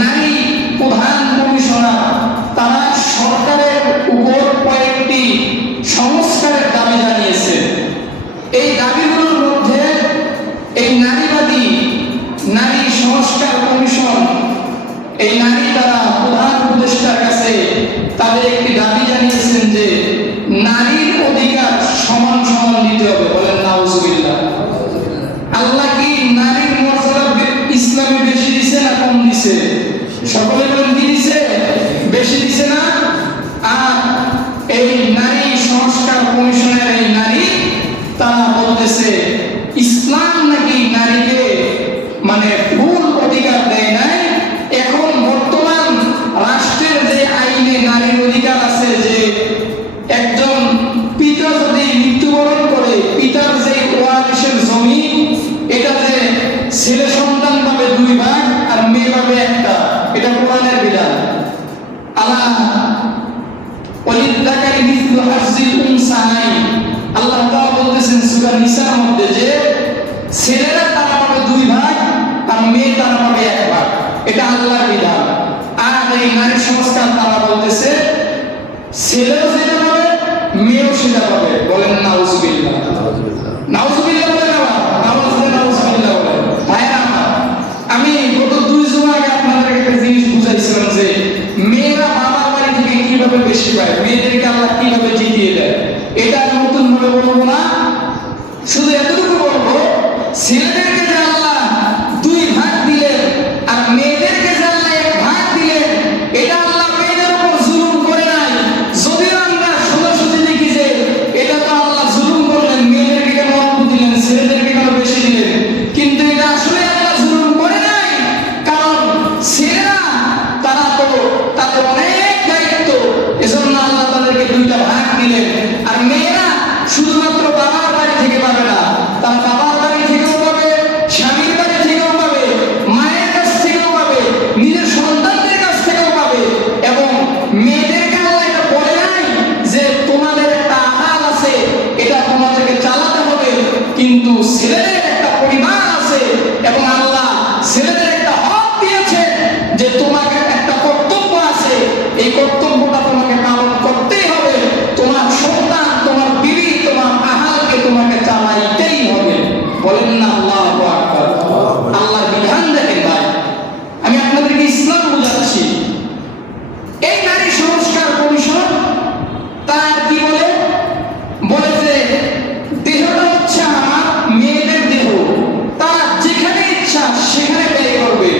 নারী প্রধান কমিশনার তারা সরকারের উপর কয়েকটি সংস্কারের দাবি জানিয়েছে। এই দাবিগুলোর মধ্যে এই নারীবাদী নারী সংস্কার কমিশন এই নারী তারা প্রধান উপদেষ্টার কাছে তাদের একটি দাবি জানিয়েছেন যে নারীর অধিকার সমান সমান দিতে হবে। বলেন নাউজুবিল্লাহ। আল্লাহ কি নারীর মর্যাদা ইসলামে বেশি দিছে না কম দিছে? সকলে বলেন কি দিছে? বেশি দিছে না? আর এই নারী সংস্কার কমিশনের এই নারী তারা বলতেছে ইসলাম নাকি নারীকে মানে ফুল অধিকার দেয় নাই। এখন বর্তমান রাষ্ট্রের যে আইনে নারীর অধিকার আছে যে একজন পিতা যদি মৃত্যুবরণ করে পিতার যে ওয়ারিসের জমি এটা যে ছেলে সন্তান পাবে 2 ভাগ আর মেয়ে পাবে 1টা, এটা কোরআনের বিধান। আল্লাহ ওয়ালিযাকারি মিসলু হাজ্জিল উনসায়াইন আল্লাহ তাআলা বলতেছেন সূরা নিসার মধ্যে যে ছেলেরা তারা পাবে 2 ভাগ আর মেয়ে তারা পাবে 1 ভাগ, এটা আল্লাহর বিধান। আর এই নারী সংস্কার তারা বলতেছে ছেলেও সেটা পাবে মেয়েও সেটা পাবে। বলেন নাউজুবিল্লাহ। নাউজুবিল্লাহ বলেন আবার নাউজুবিল্লাহ বলেন। ভাইরা আমার, আমি গত 2 জুমা আগে আপনাদের একটা জিনিস বুঝাইছিলাম যে মেয়েরা বাবার বাড়ি থেকে কিভাবে বেশি পায়, মেয়েদেরকে আল্লাহ কিভাবে জিতিয়ে দেয়। এটা নতুন ভাবে বলবো না, শুধু এতটুকু বলবো ছেলেদেরকে যে আল্লাহ 2 ভাগ দিলেন আর মেয়েদেরকে যে আল্লাহ 1 ভাগ দিলেন এটা আল্লাহ মেয়েদের উপর জুলুম করে নাই। যদিও আমরা সোজাসুজি দেখি যে এটা তো আল্লাহ জুলুম করলেন, মেয়েদেরকে কেন অল্প দিলেন ছেলেদেরকে কেন বেশি দিলেন, কিন্তু এটা আসলে আল্লাহ জুলুম করে নাই। কারণ ছেলেরা তারা তো তাদের অনেক দায়িত্ব, এজন্য আল্লাহ তাদেরকে 2টা ভাগ দিলেন। আর মেয়েরা শুধুমাত্র বাবার বাড়ি থেকে পাবে না, তারা বাবার বাড়ি থেকেও পাবে, স্বামীর বাড়ি থেকেও পাবে, মায়ের কাছ থেকেও পাবে, নিজের সন্তানদের কাছ থেকেও পাবে। এবং মেয়েদেরকে আল্লাহ এটা বলে নাই যে তোমাদের একটা আহাল আছে এটা তোমাদেরকে চালাতে হবে, কিন্তু ছেলেদের একটা পরিবার আছে এবং আল্লাহ ছেলেদের একটা হক দিয়েছে যে তোমাকে একটা কর্তব্য আছে, এই কর্তব্যটা তোমাকে পালন করতেই হবে। তোমার সন্তান, তোমার বিবি, তোমার আহালকে তোমাকে চালাইতেই হবে। বলেন না আল্লাহু আকবার। আল্লাহর বিধান দেখেন ভাই, আমি আপনাদেরকে ইসলাম বুঝাচ্ছি। এই নারী সংস্কার কমিশন তার কি বলে বলে যে দেহটা হচ্ছে আমার মেয়েদের দেহ, তারা যেখানে ইচ্ছা সেখানে ব্যয় করবে,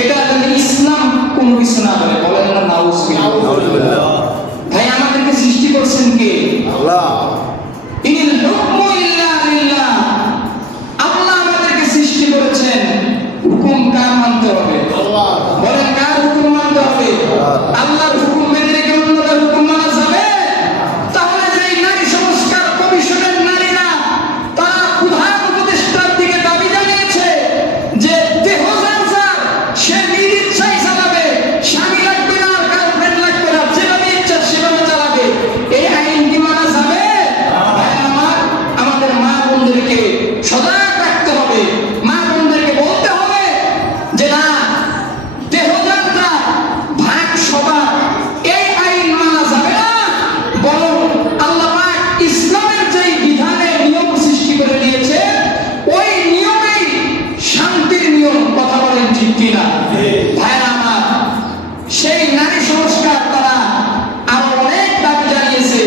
এটা যেন ইসলাম কোনো কিছু না বলে। বলেন না নাউজুবিল্লাহ। ভাই আমাদেরকে সৃষ্টি করছেন কে? আল্লাহ। ইনিল হুকমু ইল্লা লিল্লাহ। আল্লাহ আমাদেরকে সৃষ্টি করেছেন, হুকুম কার মানতে হবে? আল্লাহ। বলেন কার হুকুম মানতে হবে? আল্লাহর হুকুম মেনে রেখে অন্যদের হুকুম মানা যাবে? তাহলে যে নারী সংস্কার কমিশনের নারীরা তারা প্রধান উপদেষ্টার দিকে দাবি জানিয়েছে যে দেহ যার সে নিজ ইচ্ছায় চালাবে, স্বামী লাগবে না, গার্লফ্রেন্ড লাগবে না, যেভাবে ইচ্ছা সেভাবে চালাবে, এই আইন কি মানা যাবে? ভাই আমার, আমাদের মা বোনদেরকে সজাগ রাখতে হবে, মা বোনদেরকে বলতে হবে যে না, দেহ যার ভাগ সবার, এই আইন মানা যাবে না। বরং আল্লাহ পাক ইসলামের যেই বিধানে নিয়ম সৃষ্টি করে দিয়েছে ওই নিয়মেই শান্তির নিয়ম। কথা বলেন ঠিক কিনা? ভাইরা আমার, সেই নারী সংস্কার তারা আরো অনেক দাবি জানিয়েছে।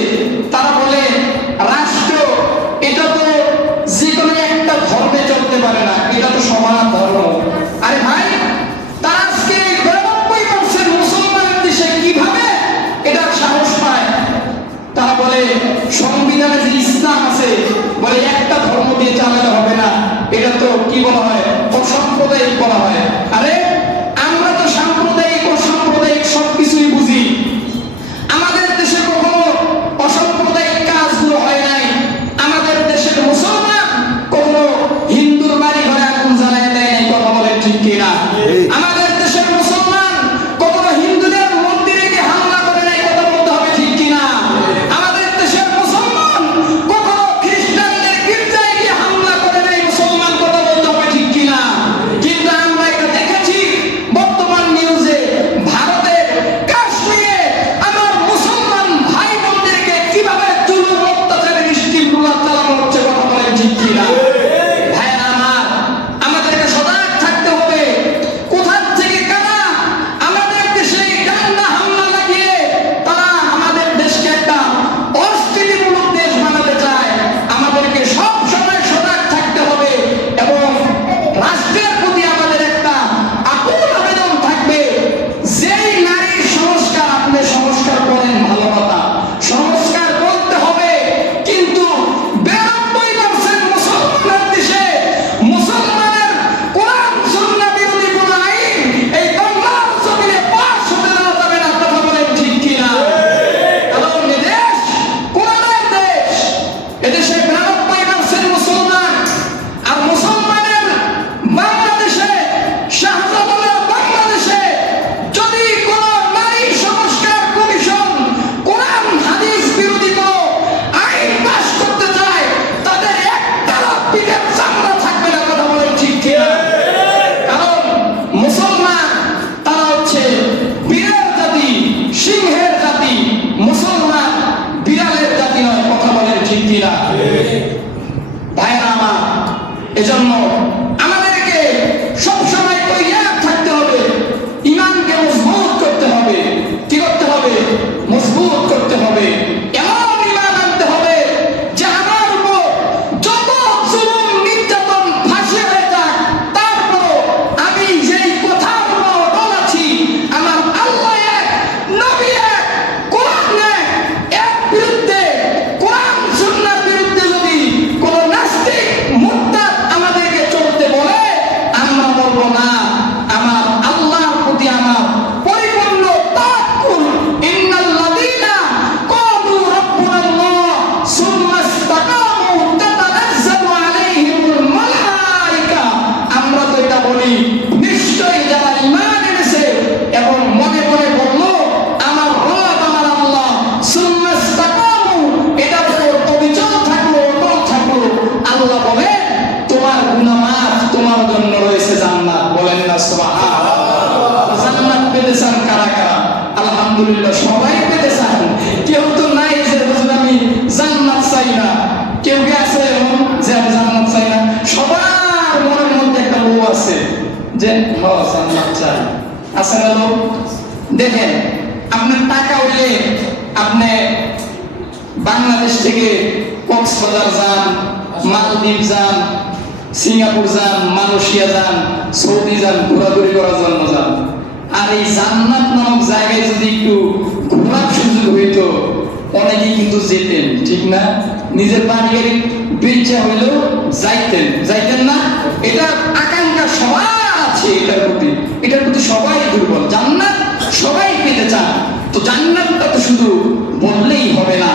তারা বলে রাষ্ট্র এটা তো যে কোনো একটা ধর্মে চলতে পারে না, এটা তো সমান ধর্ম। আরে ভাই, তারা আজকে 92% মুসলমানের দেশে কিভাবে এটা সাহস পায়? তারা বলে সংবিধানে যে ইসলাম আছে বলে একটা ধর্ম দিয়ে চালাতে হবে না, এটা তো কি বলা হয়, অসাম্প্রদায়িক বলা হয়। আরে আমরা তো সাম্প্রদায়িক অসাম্প্রদায়িক সবকিছুই বুঝি। আমাদের দেশে কখনো অসাম্প্রদায়িক কাজগুলো হয় নাই। আমাদের দেশের মুসলমান কখনো হিন্দুর বাড়ি ঘরে আগুন জ্বালায় দেয় নাই। কথা বলেন ঠিক কিনা? আমাদের দেশের মুসলমান কখনো হিন্দুদের মন্দিরে গিয়ে হামলা করে নাই। কথা বলতে হবে ঠিক কিনা? আমাদের দেশের মুসলমান কখনো খ্রিস্টানদের গির্জায় গিয়ে হামলা করে নাই মুসলমান। কথা বলতে হবে ঠিক কিনা? কিন্তু আমরা বলবো না, আমার আল্লাহর প্রতি আমার পরিপূর্ণ তাওয়াক্কুল। ইন্নাল্লাযীনা ক্বালু রাব্বুনাল্লাহ সুম্মা ইসতাকামু তাতানাজ্জালু আলাইহিমুল মালায়েকা। আমরা তো এটা বলি, নিশ্চয়ই যারা ঈমান এনেছে এবং মনে মনে বললো আমার রব আমার আল্লাহ, সুম্মা ইসতাকামু, এটার উপর অবিচল থাকলো, অটল থাকলো, আল্লাহ বলে তোমার গুনাহ মাফ, তোমার জন্য রয়েছে জান্নাত। বলেন না সুবহানাল্লাহ। জান্নাত পেতে চান কারা কারা? আলহামদুলিল্লাহ, সবাই পেতে চান। কেউ তো নাই যে হুজুর আমি জান্নাত চাই না। কেউ কি আছে এমন যে আমি জান্নাত চাই না? সবার মনের মধ্যে একটা লোভ আছে যে জান্নাত চাই। আছে না লোভ? দেখেন, আপনার টাকা হইলে আপনি বাংলাদেশ থেকে কক্সবাজার যান, মালদ্বীপ যান, সিঙ্গাপুর যান, মালয়েশিয়া যান, সৌদি যান, ঘোরাঘুরি করার জন্য যান। আর এই জান্নাত নামক জায়গায় যদি একটু ঘোরার সুযোগ হইতো, অনেকেই কিন্তু যেতেন, ঠিক না? নিজের বাড়ি গাড়ি বেচা হইলেও যাইতেন না? এটা আকাঙ্ক্ষা সবার আছে, এটার প্রতি সবাই দুর্বল। জান্নাত সবাই পেতে চান। তো জান্নাতটা তো শুধু বললেই হবে না,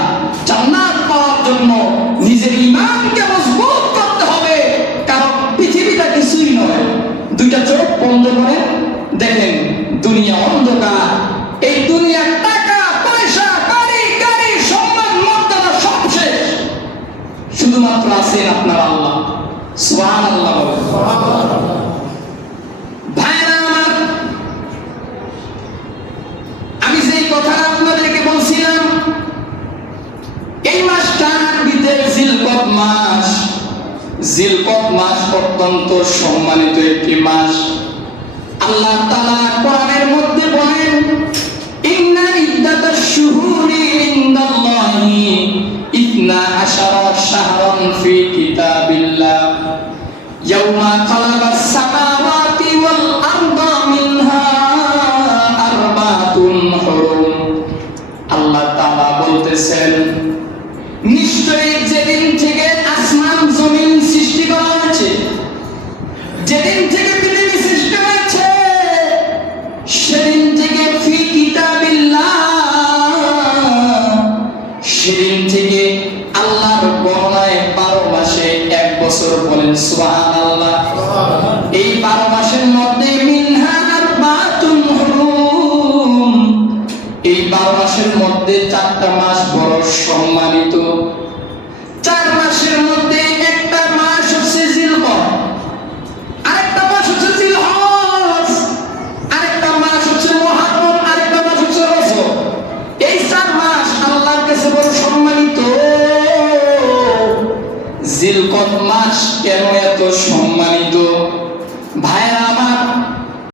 জান্নাত পাওয়ার জন্য নিজের ঈমানকে মজবুত করতে হবে। কারণ পৃথিবীটা কিছুই নয়। দুইটা চোখ বন্ধ করে দেখেন, দুনিয়া অন্ধকার। এই দুনিয়ার টাকা পয়সা, বাড়ি গাড়ি, সম্মান মর্যাদা সব শেষ। শুধুমাত্র আছেন আপনার আল্লাহ। সুবহানাল্লাহ। ভাইরা আমার, আমি যে কথা আপনাদেরকে বলছিলাম, এই মাসটা আরবিতে জিলকদ মাস। জিলকদ মাস অত্যন্ত সম্মানিত একটি মাস। আল্লাহ তাআলা কোরআনের মধ্যে বলেন, ইন্না ইদ্দাতাশ শুহুরি ইনদাল্লাহি ইসনা আশারা শাহরান ফি কিতাবিল্লাহ ইয়াওমা খালাকাস সামাওয়াতি ওয়াল আরদা মিনহা আরবাতুন হুরুম। আল্লাহ তাআলা বলতেছেন, নিশ্চয়ই যেদিন থেকে আসমান জমিন সৃষ্টি করা হয়েছে, যেদিন থেকে পৃথিবী সৃষ্টি হয়েছে, সেদিন থেকে ফি কিতাবিল্লাহ, সেদিন থেকে আল্লাহর গণনায় 12 মাসে 1 বছর। বলেন সুবহানাল্লাহ। এই 12 মাসের মধ্যে মিনহা আরবাতুন হুরুম, এই 12 মাসের মধ্যে 4টা মাস বড় সম্মানিত। 4 মাসের মধ্যে একটা মাস হচ্ছে জিলকদ, আরেকটা মাস হচ্ছে জিলহজ, আরেকটা মাস হচ্ছে মুহররম, আরেকটা মাস হচ্ছে রজব। এই 4 মাস আল্লাহর কাছে বড় সম্মানিত। জিলকদ মাস কেন এত সম্মানিত? ভাইরা আমার,